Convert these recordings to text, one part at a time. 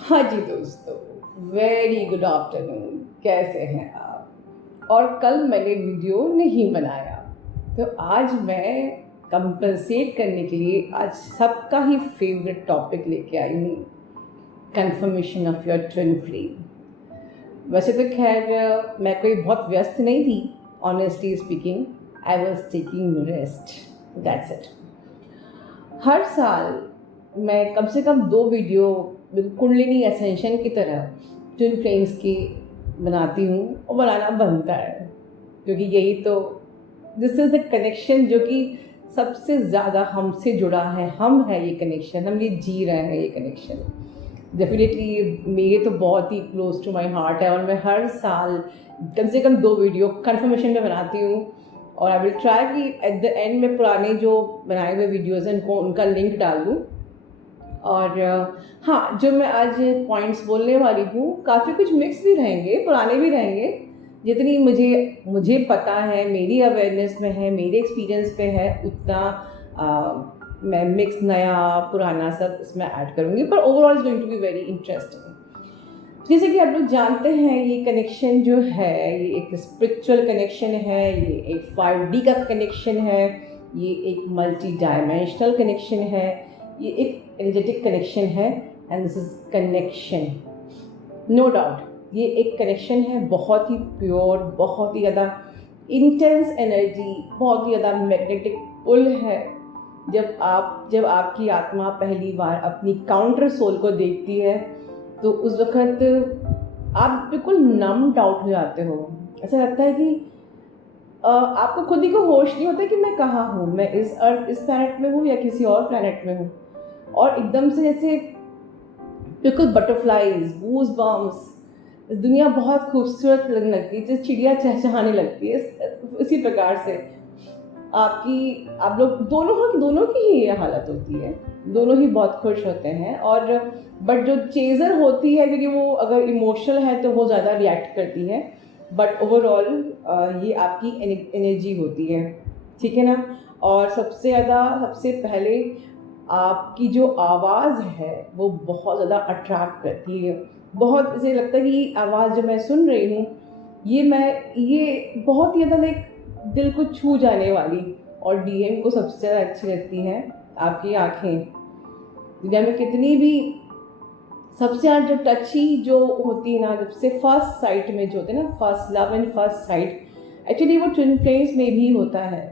हाँ जी दोस्तों, very good afternoon. कैसे हैं आप? और कल मैंने वीडियो नहीं बनाया, तो आज मैं कंपनसेट करने के लिए आज सबका ही फेवरेट टॉपिक लेके आई हूँ, confirmation of your twin flame. वैसे तो खैर मैं कोई बहुत व्यस्त नहीं थी, honestly speaking I was taking rest, that's it. हर साल मैं कम से कम 2 वीडियो कुंडलिनी एसेंशन की तरह ट्विन फ्लेम्स की बनाती हूँ और बनाना बनता है, क्योंकि यही तो दिस इज़ द कनेक्शन जो कि सबसे ज़्यादा हमसे जुड़ा है। हम है ये कनेक्शन, हम ये जी रहे हैं ये कनेक्शन। डेफिनेटली मेरे तो बहुत ही क्लोज टू माई हार्ट है और मैं हर साल कम से कम 2 वीडियो कन्फर्मेशन में बनाती हूँ। और आई विल ट्राई कि एट द एंड में पुराने जो बनाए हुए वीडियोज़ हैं उनका लिंक डाल दूँ। और हाँ, जो मैं आज पॉइंट्स बोलने वाली हूँ काफ़ी कुछ मिक्स भी रहेंगे, पुराने भी रहेंगे। जितनी मुझे पता है, मेरी अवेयरनेस में है, मेरे एक्सपीरियंस पे है, उतना मैं मिक्स नया पुराना सब इसमें ऐड करूँगी, पर overall is going to be very interesting. जैसे कि आप लोग जानते हैं, ये कनेक्शन जो है ये एक स्पिरिचुअल कनेक्शन है, ये एक 5D का कनेक्शन है, ये एक मल्टी डायमेंशनल कनेक्शन है, ये एक एनर्जेटिक कनेक्शन है। And this is connection, no doubt ये एक कनेक्शन है, बहुत ही प्योर, बहुत ही ज़्यादा इंटेंस एनर्जी, बहुत ही ज़्यादा मैग्नेटिक पुल है। जब आपकी आत्मा पहली बार अपनी काउंटर सोल को देखती है तो उस वक्त आप बिल्कुल नम्ड आउट हो जाते हो। ऐसा लगता है कि आपको खुद ही को होश नहीं होता कि मैं कहाँ हूँ, मैं इस प्लैनेट में हूँ या किसी और प्लैनेट में हूँ। और एकदम से जैसे बिल्कुल बटरफ्लाइज, गूज बम्स, दुनिया बहुत खूबसूरत लगने लगती है, जैसे चिड़िया चहचहाने लगती है। इसी प्रकार से आप लोग दोनों की ही ये हालत होती है, दोनों ही बहुत खुश होते हैं। और बट जो चेज़र होती है, क्योंकि वो अगर इमोशनल है तो वो ज़्यादा रिएक्ट करती है, बट ओवरऑल ये आपकी एनर्जी होती है, ठीक है ना। और सबसे पहले आपकी जो आवाज़ है वो बहुत ज़्यादा अट्रैक्ट करती है। बहुत ऐसे लगता है कि आवाज़ जो मैं सुन रही हूँ ये बहुत ही ज़्यादा लाइक दिल को छू जाने वाली। और डीएम को सबसे ज़्यादा अच्छी लगती है आपकी आँखें। दुनिया में कितनी भी सबसे ज़्यादा जो टची जो होती है ना, जब से फर्स्ट साइट में जो होते हैं ना, first love and first sight, actually वो ट्विन फ्लेम्स में भी होता है।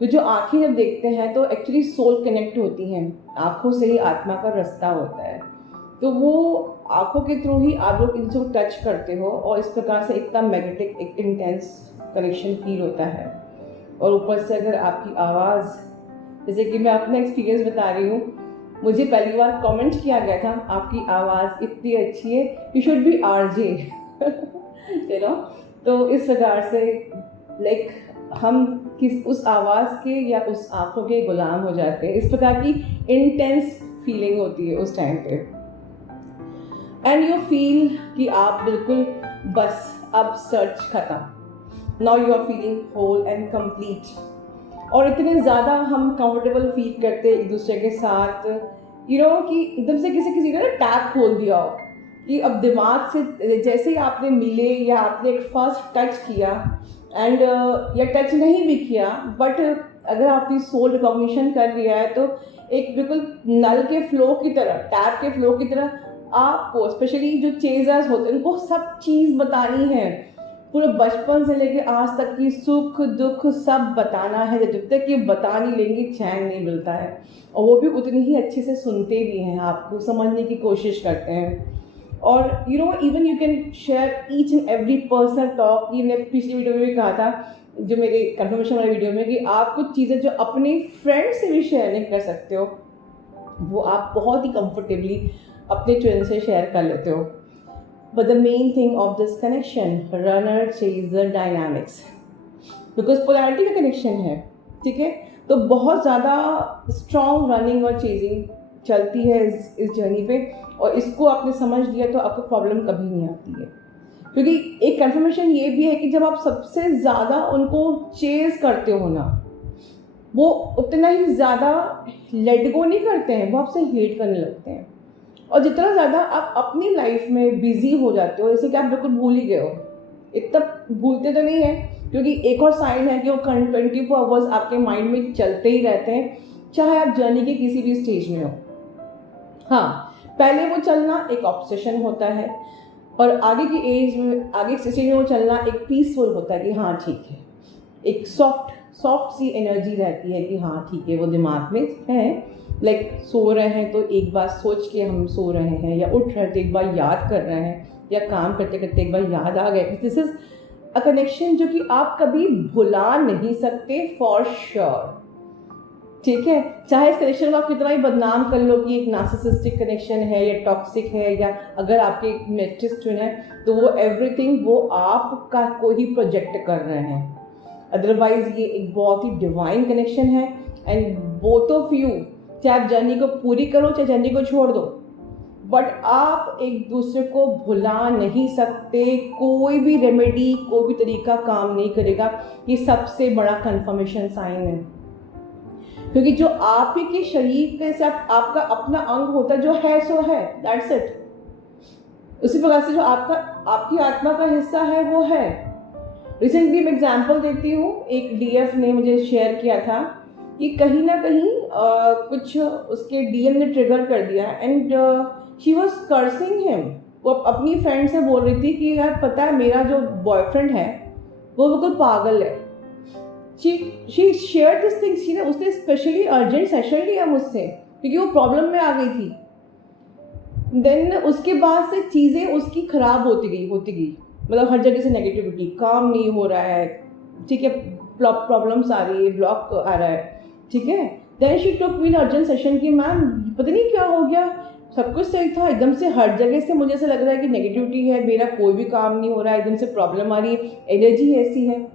तो जो आँखें जब देखते हैं तो एक्चुअली सोल कनेक्ट होती हैं, आँखों से ही आत्मा का रास्ता होता है। तो वो आँखों के थ्रू ही आप लोग इनको टच करते हो और इस प्रकार से इतना मैग्नेटिक, एक इंटेंस कनेक्शन फील होता है। और ऊपर से अगर आपकी आवाज़, जैसे कि मैं अपना एक्सपीरियंस बता रही हूँ, मुझे पहली बार कमेंट किया गया था आपकी आवाज़ इतनी अच्छी है, you should B RJ, you know. तो इस प्रकार से लाइक हम उस आवाज़ के या उस आँखों के गुलाम हो जाते हैं। इस प्रकार की इंटेंस फीलिंग होती है उस टाइम पे। एंड यू फील कि आप बिल्कुल बस अब सर्च खत्म, now you are feeling whole and complete. और इतने ज़्यादा हम कंफर्टेबल फील करते एक दूसरे के साथ, यू नो, कि एकदम से किसी ने टैप खोल दिया हो कि अब दिमाग से जैसे ही आपने मिले या आपने एक फर्स्ट टच किया एंड या टच नहीं भी किया, बट अगर आपकी सोल रिकॉग्निशन कर लिया है तो एक बिल्कुल नल के फ्लो की तरह, टैप के फ्लो की तरह आपको, स्पेशली जो चेजर्स होते हैं, उनको सब चीज़ बतानी है, पूरे बचपन से लेके आज तक की सुख दुख सब बताना है। जब तक ये बता नहीं लेंगे चैन नहीं मिलता है। और वो भी उतनी ही अच्छे से सुनते भी हैं, आपको समझने की कोशिश करते हैं। और you know, even you can share each and every personal talk. ये मैंने पिछली वीडियो में भी कहा था, जो मेरे कंफर्मेशन वाली वीडियो में, कि आप कुछ चीज़ें जो अपने फ्रेंड से भी शेयर नहीं कर सकते हो, वो आप बहुत ही कंफर्टेबली अपने ट्विन से शेयर कर लेते हो। But the main thing of this connection, runner chaser dynamics, because polarity का connection है, ठीक है। तो बहुत ज़्यादा strong running और chasing चलती है इस जर्नी पे, और इसको आपने समझ लिया तो आपको प्रॉब्लम कभी नहीं आती है। क्योंकि एक कंफर्मेशन ये भी है कि जब आप सबसे ज़्यादा उनको चेज करते हो ना, वो उतना ही ज़्यादा लेट गो नहीं करते हैं, वो आपसे हेट करने लगते हैं। और जितना ज़्यादा आप अपनी लाइफ में बिजी हो जाते हो, जैसे कि आप बिल्कुल भूल ही गए हो, इतना भूलते तो नहीं है, क्योंकि एक और साइन है कि वो 24 आवर्स आपके माइंड में चलते ही रहते हैं, चाहे आप जर्नी के किसी भी स्टेज में हो। हाँ, पहले वो चलना एक ऑब्सेशन होता है, और आगे की एज में, आगे स्टेज में वो चलना एक पीसफुल होता है कि हाँ ठीक है, एक सॉफ्ट सी एनर्जी रहती है कि हाँ ठीक है, वो दिमाग में है, लाइक सो रहे हैं तो एक बार सोच के हम सो रहे हैं, या उठ रहे थे एक बार याद कर रहे हैं, या काम करते करते एक बार याद आ गया। दिस इज अ कनेक्शन जो कि आप कभी भुला नहीं सकते फॉर श्योर। ठीक है, चाहे इस कनेक्शन को आप कितना ही बदनाम कर लो कि एक नार्सिसिस्टिक कनेक्शन है या टॉक्सिक है, या अगर आपके एक मैट्रिक्स ट्विन है तो वो एवरीथिंग वो आपका को ही प्रोजेक्ट कर रहे हैं। अदरवाइज ये एक बहुत ही डिवाइन कनेक्शन है, एंड बोथ ऑफ यू, चाहे आप जर्नी को पूरी करो चाहे जर्नी को छोड़ दो, बट आप एक दूसरे को भुला नहीं सकते। कोई भी रेमेडी, कोई भी तरीका काम नहीं करेगा। ये सबसे बड़ा कंफर्मेशन साइन है, क्योंकि जो आप ही के शरीर के साथ आपका अपना अंग होता है, जो है सो है, दैट्स इट। उसी प्रकार से जो आपकी आत्मा का हिस्सा है वो है। रिसेंटली मैं एग्जाम्पल देती हूँ, एक डीएफ ने मुझे शेयर किया था कि कहीं ना कहीं कुछ उसके डीएम ने ट्रिगर कर दिया, and she was cursing him. वो अपनी फ्रेंड से बोल रही थी कि यार पता है, मेरा जो बॉयफ्रेंड है वो बिल्कुल पागल है। She share this things. उसने स्पेशली अर्जेंट सेशन लिया मुझसे क्योंकि वो प्रॉब्लम में आ गई थी। देन उसके बाद से चीज़ें उसकी खराब होती गई, मतलब हर जगह से नेगेटिविटी, काम नहीं हो रहा है, ठीक है, प्रॉब्लम्स आ रही है, ब्लॉक आ रहा है, ठीक है। Then she took me urgent session की मैम पता नहीं क्या हो गया, सब कुछ सही था, एकदम से हर जगह से मुझे ऐसा लग रहा है कि नेगेटिविटी है, मेरा कोई भी काम नहीं हो रहा है, एकदम से प्रॉब्लम आ रही है, एनर्जी ऐसी है।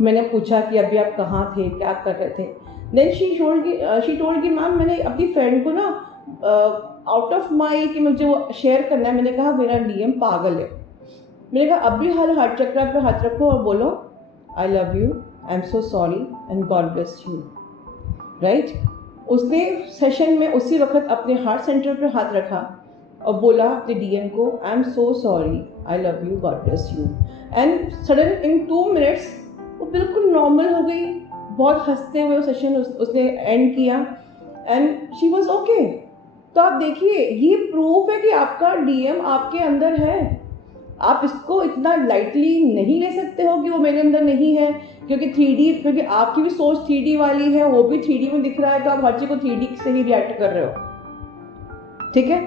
मैंने पूछा कि अभी आप कहाँ थे, क्या कर रहे थे। देन शी टोल्ड कि मैम मैंने अपनी फ्रेंड को ना आउट ऑफ माई कि मुझे वो शेयर करना है, मैंने कहा मेरा डीएम पागल है। मैंने कहा अभी हार्ट चक्र पे हाथ रखो और बोलो I love you, I am so sorry and God bless you, right. उसने सेशन में उसी वक्त अपने हार्ट सेंटर पे हाथ रखा और बोला अपने डीएम को I am so sorry, I love you, God bless you, and sudden in 2 minutes वो बिल्कुल नॉर्मल हो गई। बहुत हंसते हुए वो सेशन उसने एंड किया, एंड शी वॉज ओके। तो आप देखिए, ये प्रूफ है कि आपका डीएम आपके अंदर है। आप इसको इतना लाइटली नहीं ले सकते हो कि वो मेरे अंदर नहीं है, क्योंकि आपकी भी सोच 3D वाली है, वो भी 3D में दिख रहा है, तो आप हर चीज़ को 3D से ही रिएक्ट कर रहे हो, ठीक है।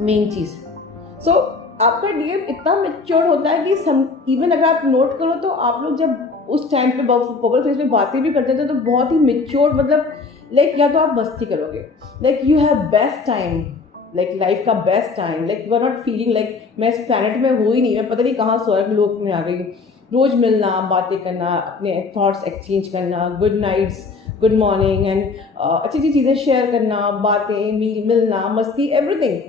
मेन चीज़ सो आपका डीएम इतना मैच्योर होता है कि इवन अगर आप नोट करो तो आप लोग जब उस टाइम पे बबल फेस में बातें भी करते थे तो बहुत ही मैच्योर, मतलब लाइक या तो आप मस्ती करोगे, like you have best time, like life का best time, like you are not feeling like मैं इस प्लैनेट में हुई नहीं, मैं पता नहीं कहाँ स्वर्ग लोक में आ गई। रोज मिलना, बातें करना, अपने थॉट्स एक्सचेंज करना, good nights, good morning, and अच्छी अच्छी चीज़ें शेयर करना, बातें, मिलना, मस्ती, एवरीथिंग।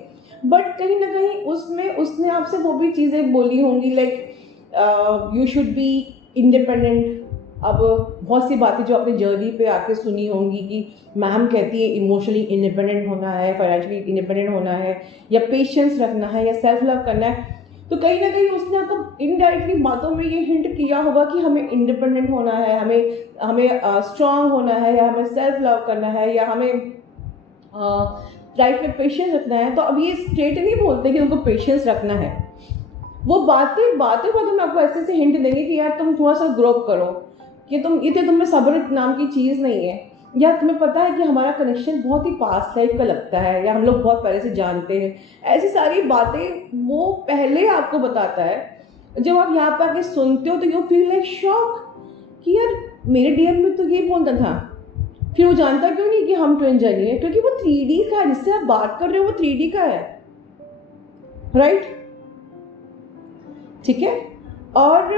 बट कहीं ना कहीं उसमें उसने आपसे वो भी चीज़ें बोली होंगी like you should be independent. अब बहुत सी बातें जो आपने जर्नी पे आके सुनी होंगी कि मैम कहती है इमोशनली इंडिपेंडेंट होना है, फाइनेंशियली इंडिपेंडेंट होना है, या पेशेंस रखना है, या सेल्फ लव करना है। तो कहीं ना कहीं उसने आपको इनडायरेक्टली बातों में ये हिंट किया होगा कि हमें इंडिपेंडेंट होना है, हमें स्ट्रांग होना है, या हमें सेल्फ लव करना है, या हमें लाइफ में पेशेंस रखना है। तो अब ये स्ट्रेट नहीं बोलते कि उनको पेशेंस रखना है, वो बातें में आपको ऐसे से हिंट देंगे कि यार तुम थोड़ा सा ग्रो करो, कि तुम्हें सब्र नाम की चीज़ नहीं है, या तुम्हें पता है कि हमारा कनेक्शन बहुत ही पास्ट लाइफ का लगता है, या हम लोग बहुत पहले से जानते हैं। ऐसी सारी बातें वो पहले आपको बताता है। जब आप यहाँ पर आके सुनते हो तो यू फील लाइक शॉक कि यार मेरे डीएम में तो ये बोलता था, फिर वो जानता क्यों नहीं कि हम ट्विन जर्नी है, क्योंकि वो 3D का है, जिससे आप बात कर रहे हो वो 3D का है, राइट, ठीक है। और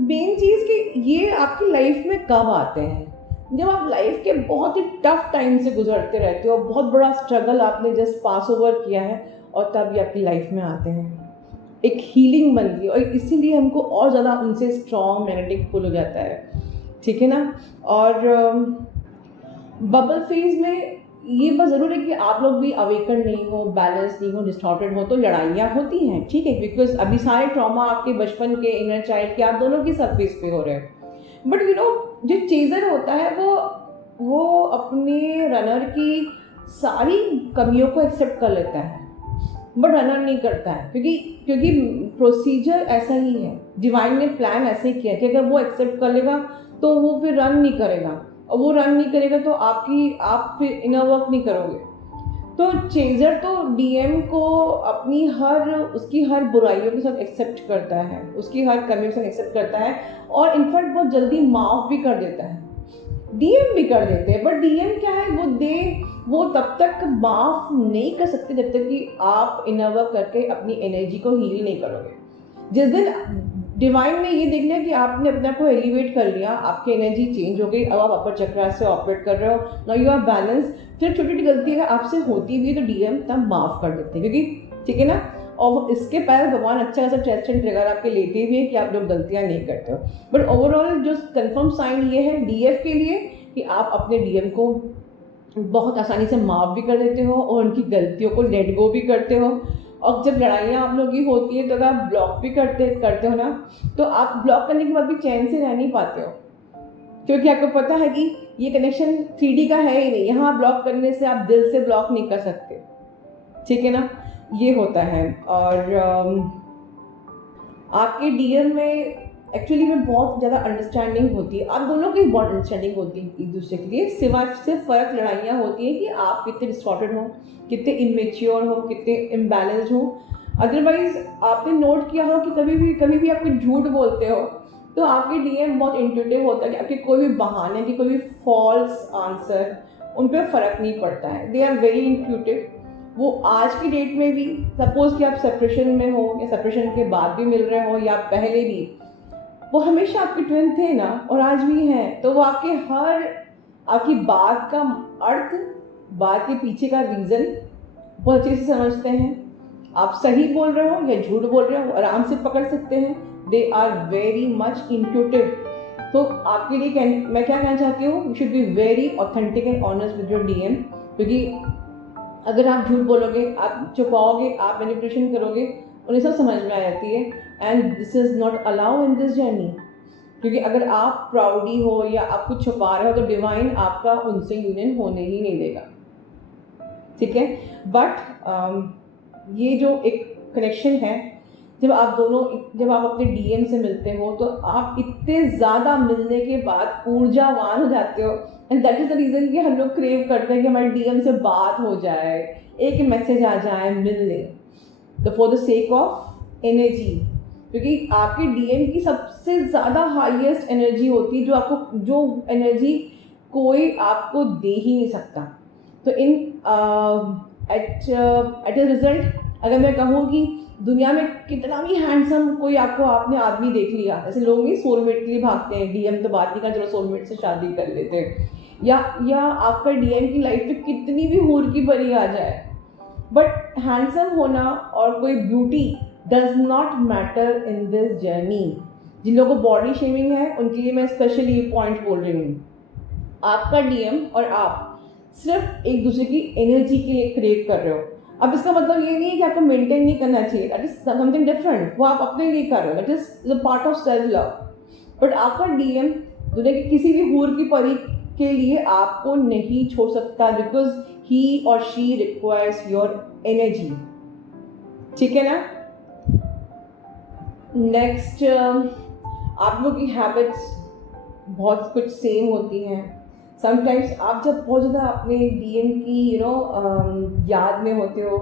मेन चीज़ कि ये आपकी लाइफ में कब आते हैं, जब आप लाइफ के बहुत ही टफ टाइम से गुजरते रहते हो, बहुत बड़ा स्ट्रगल आपने जस्ट पास ओवर किया है, और तब ये आपकी लाइफ में आते हैं, एक हीलिंग बनती है, और इसीलिए हमको और ज़्यादा उनसे स्ट्रॉन्ग मैग्नेटिक पुल हो जाता है, ठीक है ना। और बबल फेज में ये बस ज़रूर है कि आप लोग भी अवेकन नहीं हो, बैलेंस नहीं हो, डिस्टॉर्टेड हो, तो लड़ाइयाँ होती हैं, ठीक है, बिकॉज अभी सारे ट्रॉमा आपके बचपन के, इनर चाइल्ड के, आप दोनों की सरफेस पे हो रहे हैं। बट यू नो, जो चेजर होता है वो अपने रनर की सारी कमियों को एक्सेप्ट कर लेता है, बट रनर नहीं करता है, क्योंकि प्रोसीजर ऐसा ही है, डिवाइन ने प्लान ऐसे ही किया कि अगर वो एक्सेप्ट कर लेगा तो वो फिर रन नहीं करेगा, और वो रन नहीं करेगा तो आप फिर इनर वर्क नहीं करोगे। तो चेजर तो डीएम को उसकी हर बुराइयों के साथ एक्सेप्ट करता है, उसकी हर कमियों के साथ एक्सेप्ट करता है, और इनफैक्ट बहुत जल्दी माफ भी कर देता है। डीएम भी कर देते हैं, बट डीएम क्या है, वो तब तक माफ नहीं कर सकते जब तक कि आप इनर वर्क करके अपनी एनर्जी को हील नहीं करोगे। जिस दिन डिवाइन ने ये देख लिया कि आपने अपने आप को एलिवेट कर लिया, आपकी एनर्जी चेंज हो गई, अब आप अपर चक्र से ऑपरेट कर रहे हो, नाउ यू आर बैलेंस, फिर छोटी छोटी गलती अगर आपसे होती भी है तो डीएम तब माफ कर देते हैं, क्योंकि ठीक है ना। और इसके पहले भगवान अच्छा खासा टेस्ट एंड ट्रिगर आपके लेते भी है कि आप लोग गलतियां नहीं करते हो। बट ओवरऑल जो कंफर्म साइन ये है डीएफ के लिए कि आप अपने डीएम को बहुत आसानी से माफ भी कर देते हो और उनकी गलतियों को लेट गो भी करते हो। और जब लड़ाइयाँ आप लोगों की होती है तो अगर आप ब्लॉक भी करते हो ना, तो आप ब्लॉक करने के बाद भी चैन से रह नहीं पाते हो, क्योंकि आपको पता है कि ये कनेक्शन 3D का है ही नहीं, यहाँ ब्लॉक करने से आप दिल से ब्लॉक नहीं कर सकते, ठीक है ना, ये होता है। और आपके डीएम में एक्चुअली में बहुत ज़्यादा अंडरस्टैंडिंग होती है, आप दोनों की बहुत अंडरस्टैंडिंग होती है एक दूसरे के लिए, सिर्फ फ़र्क लड़ाइयाँ होती हैं कि आप कितने डिस्टॉर्टेड हो, कितने इमेच्योर हो, कितने इम्बैलेंस्ड हो। अदरवाइज आपने नोट किया हो कि कभी भी आप कोई झूठ बोलते हो तो आपके डीएम बहुत इंट्यूटिव होता है कि आपके कोई भी बहाने की, कोई भी फॉल्स आंसर उन पर फ़र्क नहीं पड़ता है, दे आर वेरी इंट्यूटिव। वो आज की डेट में भी, सपोज कि आप सेपरेशन में हो या सेपरेशन के बाद भी मिल रहे हो या पहले भी, वो हमेशा आपके ट्विन थे ना, और आज भी हैं, तो वो आपकी बात का अर्थ, बात के पीछे का रीज़न बहुत अच्छे से समझते हैं। आप सही बोल रहे हो या झूठ बोल रहे हो आराम से पकड़ सकते हैं, they are very much intuitive. तो आपके लिए मैं क्या कहना चाहती हूँ, you should be very authentic and honest with your DM, क्योंकि अगर आप झूठ बोलोगे, आप छुपाओगे, आप मैनिपुलेशन करोगे, उन्हें सब समझ में आ जाती है, and this is not allow in this journey. क्योंकि अगर आप प्राउडी हो या आप कुछ छुपा रहे हो तो डिवाइन आपका उनसे यूनियन होने ही नहीं देगा, ठीक है। बट ये जो एक कनेक्शन है, जब आप अपने डीएम से मिलते हो तो आप इतने ज़्यादा मिलने के बाद ऊर्जावान हो जाते हो, and that is the reason कि हम लोग क्रेव करते हैं कि हमारे डीएम से बात हो जाए, एक मैसेज आ जाए, मिल ले, तो for the sake of energy, क्योंकि आपके डीएम की सबसे ज़्यादा हाईएस्ट एनर्जी होती है, जो एनर्जी कोई आपको दे ही नहीं सकता। तो एट ए रिजल्ट अगर मैं कहूँ कि दुनिया में कितना भी हैंडसम कोई आपने आदमी देख लिया, ऐसे लोग नहीं सोलमेट के लिए भागते हैं, डीएम तो बात नहीं कर, चलो सोलमेट से शादी कर लेते हैं, या आपका डीएम की लाइफ में कितनी भी हूर की परी आ जाए, बट हैंडसम होना और कोई beauty does not matter in this journey. जिन लोगों को बॉडी शेमिंग है उनके लिए मैं स्पेशली पॉइंट बोल रही हूँ, आपका डीएम और आप सिर्फ एक दूसरे की एनर्जी के लिए क्रिएट कर रहे हो। अब इसका मतलब ये नहीं है कि आपको मेंटेन नहीं करना चाहिए, दैट इज समथिंग डिफरेंट, वो आप अपने लिए कर रहे हो, that is the part of self love. But आपका डीएम दुनिया की किसी भी हूर की परी के लिए आपको नहीं छोड़ सकता, बिकॉज ही और शी रिक्वायर्स योर एनर्जी, ठीक है ना। नेक्स्ट, आप लोग की हैबिट्स बहुत कुछ सेम होती हैं। समटाइम्स आप जब बहुत ज़्यादा अपने डीएम की याद में होते हो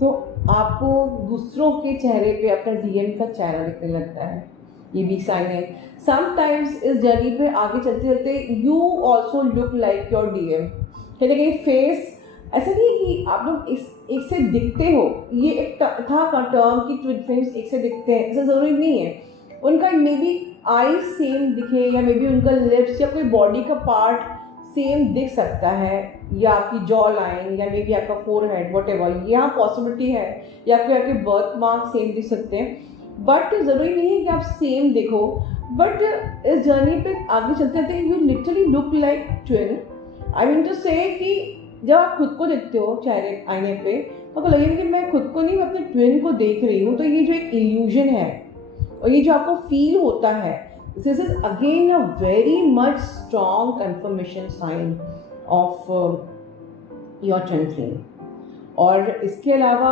तो आपको दूसरों के चेहरे पे अपना डीएम का चेहरा दिखने लगता है, ये भी साइन है। समटाइम्स इस जर्नी पे आगे चलते चलते you also look like your DM, कहते कहीं फेस ऐसा नहीं कि आप लोग एक से दिखते हो, ये एक था का टर्म कि ट्विन फ्लेम्स एक से दिखते हैं, ऐसा ज़रूरी नहीं है। उनका मे बी आई सेम दिखे, या मे बी उनका लिप्स या कोई बॉडी का पार्ट सेम दिख सकता है, या आपकी जॉ लाइन, या मे बी आपका फोरहेड, व्हाटएवर, यहाँ पॉसिबिलिटी है, या फिर आपके बर्थ मार्क सेम दिख सकते हैं, बट ज़रूरी नहीं है कि आप सेम देखो। बट इस जर्नी पे आगे चलते चलते you literally look like twin. I mean to say कि जब आप खुद को देखते हो चेहरे आईने पे तो आपको लगेगा कि मैं खुद को नहीं, मैं अपने ट्विन को देख रही हूँ। तो ये जो एक इल्यूजन है और ये जो आपको फील होता है, this is again a very much strong confirmation sign of your twin flame. और इसके अलावा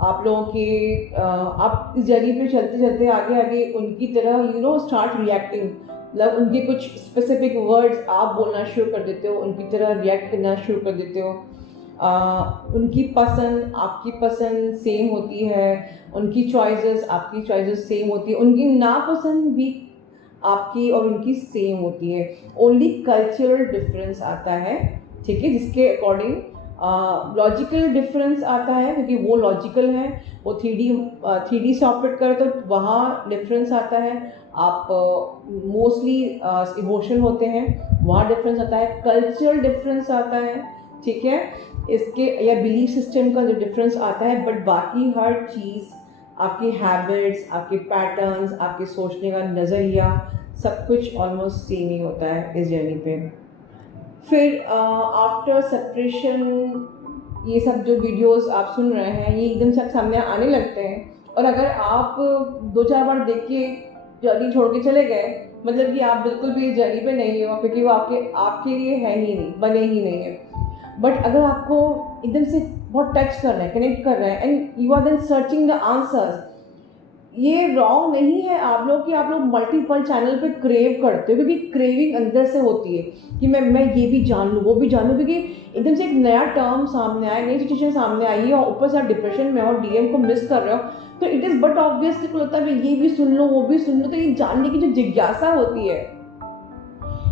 आप लोगों के आप इस जर्नी पे चलते चलते आगे आगे उनकी तरह स्टार्ट रिएक्टिंग, मतलब उनके कुछ स्पेसिफिक वर्ड्स आप बोलना शुरू कर देते हो, उनकी तरह रिएक्ट करना शुरू कर देते हो। उनकी पसंद आपकी पसंद सेम होती है, उनकी चॉइसेस आपकी चॉइसेस सेम होती है, उनकी नापसंद भी आपकी और उनकी सेम होती है। ओनली कल्चरल डिफरेंस आता है, ठीक है, जिसके अकॉर्डिंग लॉजिकल डिफरेंस आता है, क्योंकि वो लॉजिकल है, वो थ्री डी से ऑपरेट करे तो वहाँ डिफरेंस आता है। आप मोस्टली इमोशनल होते हैं, वहाँ डिफरेंस आता है। कल्चरल डिफरेंस आता है, ठीक है, इसके या बिलीफ सिस्टम का जो डिफरेंस आता है। बट बाकी हर चीज़, आपकी हैबिट्स, आपके पैटर्न्स, आपके सोचने का नज़रिया, सब कुछ ऑलमोस्ट सेम ही होता है इस जर्नी पे। फिर आफ्टर सेपरेशन ये सब जो वीडियोस आप सुन रहे हैं ये एकदम से सामने आने लगते हैं। और अगर आप 2-4 बार देख के जर्नी छोड़ के चले गए, मतलब कि आप बिल्कुल भी जर्नी पे नहीं हो, क्योंकि वो आपके लिए है ही नहीं, बने ही नहीं है। बट अगर आपको एकदम से बहुत टच कर रहे हैं, कनेक्ट कर रहे हैं, and you are then searching the answers, ये रॉन्ग नहीं है आप लोग कि आप लोग मल्टीपल चैनल पे क्रेव करते हो, क्योंकि क्रेविंग अंदर से होती है कि मैं ये भी जान लूँ, वो भी जान लूँ, क्योंकि एकदम से एक नया टर्म सामने आया, नई सिचुएशन सामने आई है, और ऊपर से आप डिप्रेशन में और डीएम को मिस कर रहे हो, तो इट इज़ बट ऑब्वियस कि होता है ये भी सुन लो, वो भी सुन लो। तो ये जानने की जो जिज्ञासा होती है,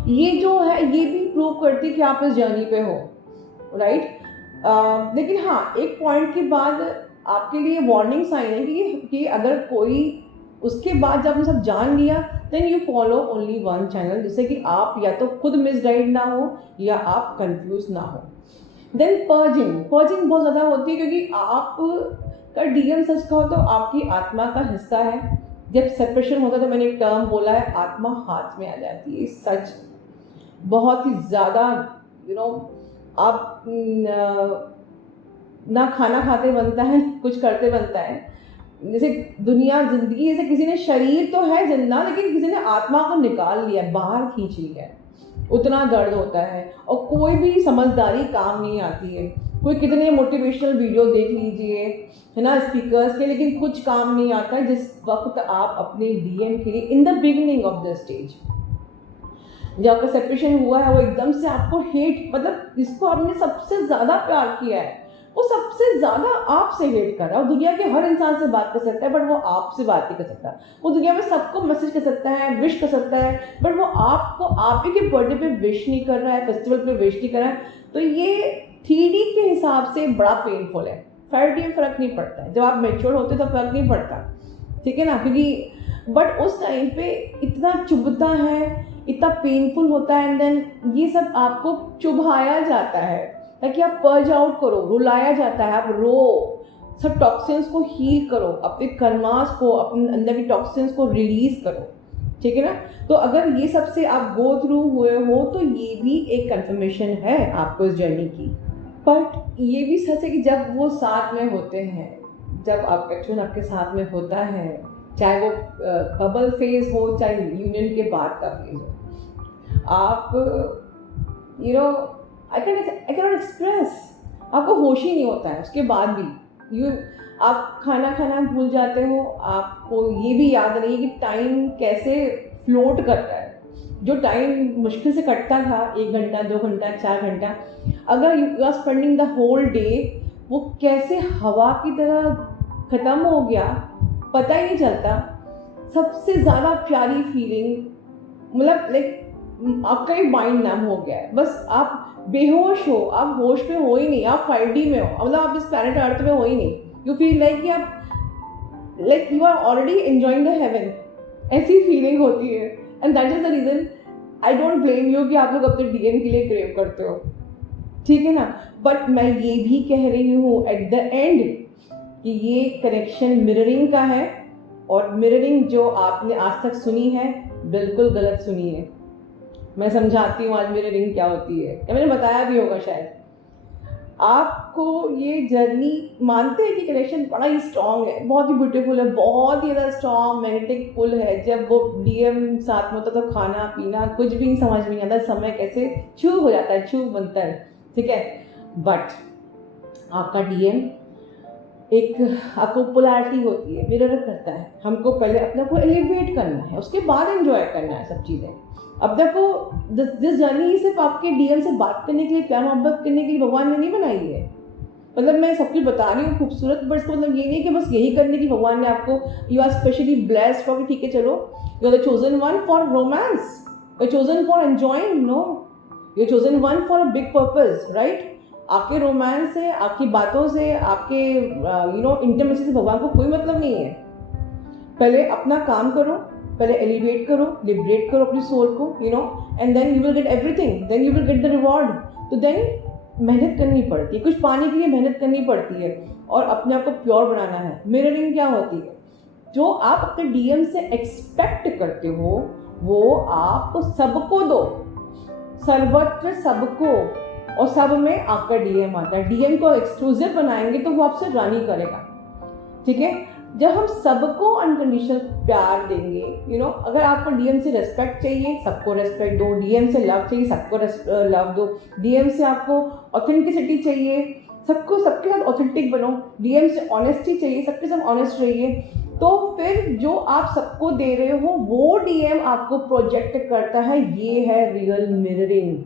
ये जो है, ये भी प्रूव करती है कि आप इस जर्नी पे हो, राइट। लेकिन हाँ, एक पॉइंट के बाद आपके लिए वार्निंग साइन है कि अगर कोई उसके बाद जब आपने सब जान लिया, then you follow only one channel, जिससे कि आप या तो खुद मिसगाइड ना हो या आप कंफ्यूज ना हो। देन पर्जिंग बहुत ज़्यादा होती है, क्योंकि आप का डीएम सच कहो तो आपकी आत्मा का हिस्सा है। जब सेपरेशन होता है तो मैंने एक टर्म बोला है, आत्मा हाथ में आ जाती है। सच बहुत ही ज़्यादा आप ना खाना खाते बनता है, कुछ करते बनता है। जैसे दुनिया जिंदगी, जैसे किसी ने शरीर तो है जिंदा, लेकिन किसी ने आत्मा को निकाल लिया, बाहर खींच लिया है, उतना दर्द होता है। और कोई भी समझदारी काम नहीं आती है। कोई कितने मोटिवेशनल वीडियो देख लीजिए, है ना, स्पीकर्स के, लेकिन कुछ काम नहीं आता है जिस वक्त आप अपने डीएम के लिए in the beginning of the stage, जब आपका सेपरेशन हुआ है, वो एकदम से आपको हेट, मतलब जिसको आपने सबसे ज़्यादा प्यार किया है वो सबसे ज़्यादा आपसे हेट कर रहा है। वो दुनिया के हर इंसान से बात कर सकता है, बट वो आपसे बात नहीं कर सकता। वो दुनिया में सबको मैसेज कर सकता है, विश कर सकता है, बट वो आपको आप ही के बर्थडे पे विश नहीं कर रहा है, फेस्टिवल पे विश नहीं कर रहा है। तो ये 3D के हिसाब से बड़ा पेनफुल है। 5D में फ़र्क नहीं पड़ता है, जब आप मेच्योर होते तो फ़र्क नहीं पड़ता, ठीक है ना, क्योंकि बट उस टाइम पे इतना चुभता है, इतना पेनफुल होता है, एंड देन ये सब आपको चुभाया जाता है ताकि आप पर्ज आउट करो, रुलाया जाता है, आप रो, सब टॉक्सिन्स को हील करो, अपने कर्मास को, अपने अंदर की टॉक्सिन्स को रिलीज करो, ठीक है ना। तो अगर ये सब से आप गो थ्रू हुए हो तो ये भी एक कंफर्मेशन है आपको इस जर्नी की। बट ये भी सच है कि जब वो साथ में होते हैं, जब आपका ट्विन आपके साथ में होता है, चाहे वो बबल फेज हो, चाहे यूनियन के बाद का फेज हो, आप आई कैन एक्सप्रेस, आपको होश ही नहीं होता है उसके बाद भी। आप खाना खाना भूल जाते हो, आपको ये भी याद नहीं कि टाइम कैसे फ्लोट कर रहा है। जो टाइम मुश्किल से कटता था, 1 घंटा 2 घंटा 4 घंटा, अगर you are spending the whole day, वो कैसे हवा की तरह ख़त्म हो गया पता ही नहीं चलता। सबसे ज़्यादा प्यारी फीलिंग, मतलब लाइक आपका एक माइंड नम हो गया है, बस आप बेहोश हो, आप होश में हो ही नहीं, आप 5D में हो, मतलब आप इस प्लैनेट अर्थ में हो ही नहीं। यू फील लाइक कि आप like you are already enjoying the heaven, ऐसी फीलिंग होती है। And that is the reason I don't blame you कि आप लोग अपने डीएम के लिए क्रेव करते हो, ठीक है ना। बट मैं ये भी कह रही हूँ एट द एंड कि ये कनेक्शन मिररिंग का है, और मिररिंग जो आपने आज तक सुनी है बिल्कुल गलत सुनी है। मैं समझाती हूँ आज मिररिंग क्या होती है, या मैंने बताया भी होगा शायद आपको। ये जर्नी मानते हैं कि कनेक्शन बड़ा ही स्ट्रांग है, बहुत ही ब्यूटीफुल है, बहुत ही ज़्यादा स्ट्रांग मैग्नेटिक पुल है। जब वो डीएम साथ में होता तो खाना पीना कुछ भी समझ में नहीं आता, समय कैसे छू हो जाता है, छू बनता है, ठीक है। बट आपका डीएम एक आपको पोलैरिटी होती है, मिरर करता है। हमको पहले अपने को एलिवेट करना है, उसके बाद एंजॉय करना है सब चीज़ें। अब देखो दिस जर्नी सिर्फ आपके डीएम से बात करने के लिए, प्यार मोहब्बत करने के लिए भगवान ने नहीं बनाई है। मतलब मैं सब कुछ बता रही हूँ खूबसूरत, बट इसका मतलब ये नहीं कि बस यही करने की भगवान ने आपको, you are specially blessed for, ठीक है चलो you are the chosen one for romance, you are chosen for enjoying, no, you are chosen one for a big purpose, right. आपके रोमांस से, आपकी बातों से, आपके इंटीमेसी से भगवान को कोई मतलब नहीं है। पहले अपना काम करो, पहले एलिवेट करो, लिबरेट करो अपनी सोल को, and then you will get everything, then you will get the reward. तो देन मेहनत करनी पड़ती है, कुछ पाने के लिए मेहनत करनी पड़ती है, और अपने आप को प्योर बनाना है। मिररिंग क्या होती है? जो आप अपने डीएम से एक्सपेक्ट करते हो वो आप सबको दो, सर्वत्र सबको, और सब में आपका डीएम आता है। डीएम को एक्सक्लूसिव बनाएंगे तो वो आपसे रानी करेगा, ठीक है। जब हम सबको अनकंडीशनल प्यार देंगे, अगर आपको डीएम से रेस्पेक्ट चाहिए, सबको रेस्पेक्ट दो। डीएम से लव चाहिए, सबको लव दो। डीएम से आपको ऑथेंटिसिटी चाहिए, सबको सबके साथ ऑथेंटिक बनो। डीएम से ऑनेस्टी चाहिए, सबके साथ ऑनेस्ट रहिए। तो फिर जो आप सबको दे रहे हो वो डीएम आपको प्रोजेक्ट करता है। ये है रियल मिररिंग,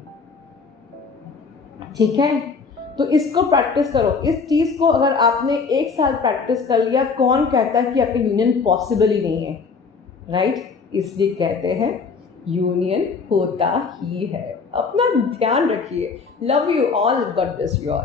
ठीक है। तो इसको प्रैक्टिस करो। इस चीज़ को अगर आपने 1 साल प्रैक्टिस कर लिया, कौन कहता है कि आपकी यूनियन पॉसिबल ही नहीं है, राइट। इसलिए कहते हैं यूनियन होता ही है। अपना ध्यान रखिए। Love you all, God bless you all.